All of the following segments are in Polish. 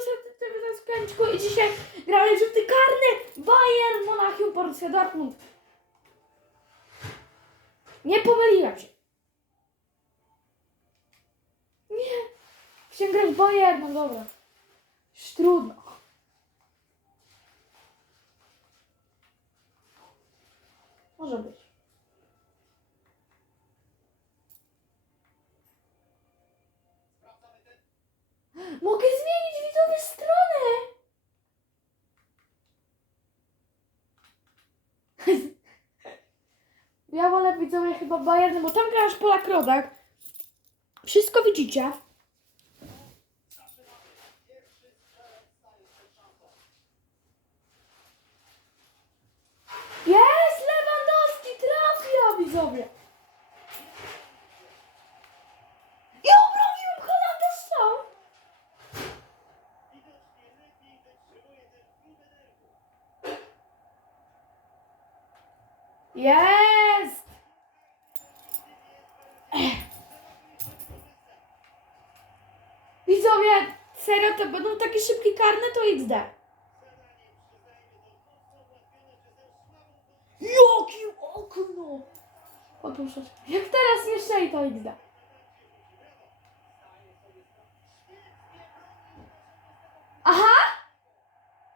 sobie na skręczku i dzisiaj gramy rzuty karne Bayern Monachium Borussia Dortmund. Nie pomyliłem się. Nie. Chciałem grać Bayern, no dobra. Już trudno. Może być. Mogę zmienić widzowie stronę! Ja wolę widzowie chyba Bayern, bo tam Polak Rodak. Wszystko widzicie. Jest! Lewandowski trafia, widzowie! I obronił Holanda! Jest! Widzowie, serio to będą takie szybkie karne, to XD. Jaki okno! O, proszę. Jak teraz jeszcze i to XD. Aha!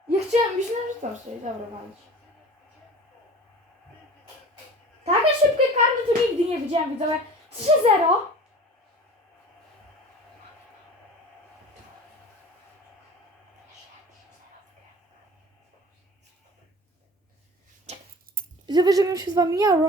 Ja chciałem, myślałem, że to jeszcze. Dobra, walić. Takie szybkie karty to nigdy nie widziałem, widzowie. 3-0. Żebym się z wami miał.